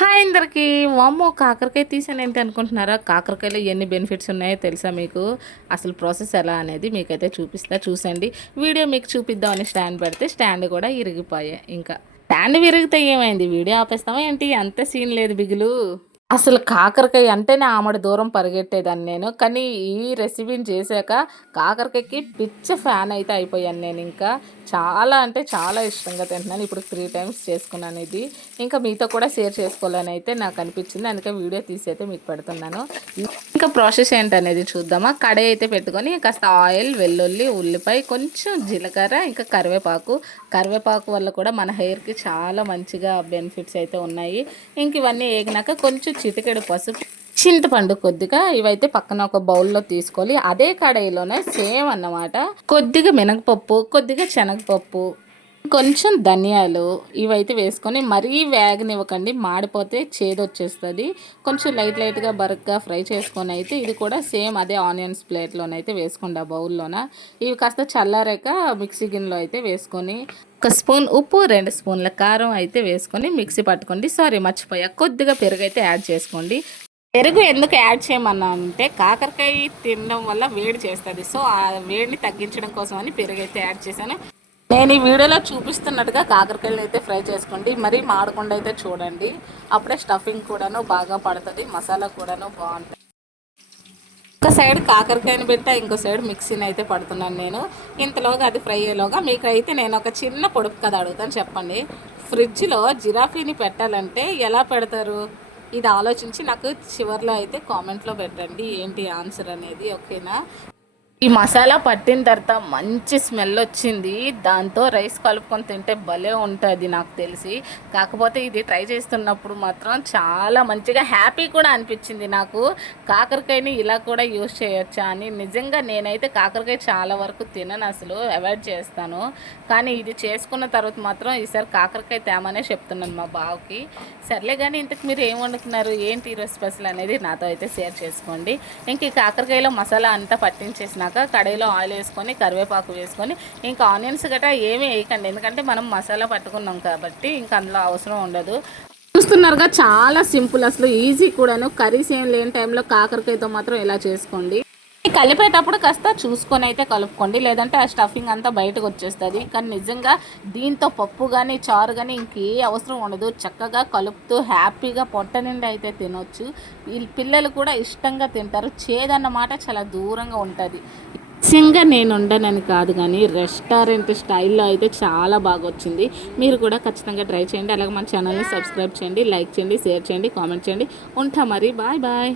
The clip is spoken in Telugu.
హాయ్ అందరికి. వామ్మో కాకరకాయ తీసాను ఏంటి అనుకుంటున్నారా? కాకరకాయలో ఎన్ని బెనిఫిట్స్ ఉన్నాయో తెలుసా మీకు? అసలు ప్రాసెస్ ఎలా అనేది మీకైతే చూపిస్తా చూసండి. వీడియో మీకు చూపిద్దామని స్టాండ్ పెడితే స్టాండ్ కూడా ఇరిగిపోయాయి. ఇంకా స్టాండ్ విరిగితే ఏమైంది? వీడియో ఆపేస్తామా ఏంటి? అంత సీన్ లేదు బిగులు. అసలు కాకరకాయ అంటేనే ఆమడ దూరం పరిగెట్టేదాన్ని నేను. కానీ ఈ రెసిపీని చేశాక కాకరకాయకి పిచ్చ ఫ్యాన్ అయితే అయిపోయాను నేను ఇంకా. చాలా అంటే చాలా ఇష్టంగా తింటున్నాను. ఇప్పుడు త్రీ టైమ్స్ చేసుకున్నాను ఇది. ఇంకా మీతో కూడా షేర్ చేసుకోవాలని అయితే నాకు అనిపించింది. అందుకే వీడియో తీసి అయితే మీకు పెడుతున్నాను. ఇంకా ప్రాసెస్ ఏంటనేది చూద్దామా? కడాయి అయితే పెట్టుకొని కాస్త ఆయిల్ వెల్లుల్లి ఉల్లిపాయ కొంచెం జీలకర్ర ఇంకా కరివేపాకు. కరివేపాకు వల్ల కూడా మన హెయిర్కి చాలా మంచిగా బెనిఫిట్స్ అయితే ఉన్నాయి. ఇంక ఇవన్నీ వేగినాక కొంచెం చిటికెడు పసుపు చింతపండు కొద్దిగా ఇవైతే పక్కన ఒక బౌల్లో తీసుకోవాలి అదే కడాయిలోనే సేమ్ అన్నమాట. కొద్దిగా మినగపప్పు కొద్దిగా శనగపప్పు కొంచెం ధనియాలు ఇవైతే వేసుకొని మరీ వేగనివ్వకండి మాడిపోతే చేదు వచ్చేస్తుంది కొంచెం లైట్ లైట్గా బరక్గా ఫ్రై చేసుకొని అయితే ఇది కూడా సేమ్ అదే ఆనియన్స్ ప్లేట్లోనైతే వేసుకోండి ఆ బౌల్లోన. ఇవి కాస్త చల్లారాక మిక్సీ గిన్నెలో అయితే వేసుకొని ఒక స్పూన్ ఉప్పు రెండు స్పూన్ల కారం అయితే వేసుకొని మిక్సీ పట్టుకోండి. సారీ మర్చిపోయా. కొద్దిగా పెరుగు అయితే యాడ్ చేసుకోండి. పెరుగు ఎందుకు యాడ్ చేయమన్నా అంటే కాకరకాయ తినడం వల్ల వేడి చేస్తుంది. సో ఆ వేడిని తగ్గించడం కోసం అని పెరుగు అయితే యాడ్ చేశాను. నేను ఈ వీడియోలో చూపిస్తున్నట్టుగా కాకరకాయలు అయితే ఫ్రై చేసుకోండి. మరీ మాడకుండా అయితే చూడండి. అప్పుడే స్టఫింగ్ కూడాను బాగా పడుతుంది. మసాలా కూడాను బాగుంటుంది. ఒక సైడ్ కాకరకాయని పెట్టా ఇంకో సైడ్ మిక్సీని అయితే పడుతున్నాను నేను. ఇంతలోగా అది ఫ్రై అయ్యేలోగా మీకు అయితే నేను ఒక చిన్న పొడుపు కథ అడుగుతాను చెప్పండి. ఫ్రిడ్జ్లో జిరాఫీని పెట్టాలంటే ఎలా పెడతారు? ఇది ఆలోచించి నాకు చివరిలో అయితే కామెంట్లో పెట్టండి. ఏంటి ఆన్సర్ అనేది ఓకేనా? ఈ మసాలా పట్టిన తర్వాత మంచి స్మెల్ వచ్చింది. దాంతో రైస్ కలుపుకొని తింటే భలే ఉంటుంది నాకు తెలిసి. కాకపోతే ఇది ట్రై చేస్తున్నప్పుడు మాత్రం చాలా మంచిగా హ్యాపీ కూడా అనిపించింది నాకు. కాకరకాయని ఇలా కూడా యూస్ చేయొచ్చా అని నిజంగా నేనైతే కాకరకాయ చాలా వరకు తినను అసలు అవాయిడ్ చేస్తాను. కానీ ఇది చేసుకున్న తర్వాత మాత్రం ఈసారి కాకరకాయ తేమనే చెప్తున్నాను మా బావకి. సర్లే కానీ ఇంతకు మీరు ఏం వండుకున్నారు ఏంటి ఈరోజు స్పెషల్ అనేది నాతో అయితే షేర్ చేసుకోండి. ఇంక ఈ కాకరకాయలో మసాలా అంతా పట్టించేసిన వేసుకున్నాక కడాయిలో ఆయిల్ వేసుకొని కరివేపాకు వేసుకొని ఇంకా ఆనియన్స్ గట్రా ఏమీ వేయకండి. ఎందుకంటే మనం మసాలా పట్టుకున్నాం కాబట్టి ఇంకా అందులో అవసరం ఉండదు. చూస్తున్నారుగా చాలా సింపుల్ అసలు ఈజీ కూడాను. కర్రీస్ ఏం లేని టైంలో కాకరకాయతో మాత్రం ఇలా చేసుకోండి. కలిపేటప్పుడు కాస్త చూసుకొని అయితే కలుపుకోండి. లేదంటే ఆ స్టఫింగ్ అంతా బయటకు వచ్చేస్తుంది. కానీ నిజంగా దీంతో పప్పు కానీ చారు కానీ ఇంకే అవసరం ఉండదు. చక్కగా కలుపుతూ హ్యాపీగా పొట్ట నుండి అయితే తినొచ్చు. పిల్లలు కూడా ఇష్టంగా తింటారు. చేదన్నమాట చాలా దూరంగా ఉంటుంది. నిజంగా నేను ఉండనని కాదు కానీ రెస్టారెంట్ స్టైల్లో అయితే చాలా బాగా వచ్చింది మీరు కూడా ఖచ్చితంగా ట్రై చేయండి. అలాగే మన ఛానల్ని సబ్స్క్రైబ్ చేయండి లైక్ చేయండి షేర్ చేయండి కామెంట్ చేయండి. ఉంటా మరి. Bye bye.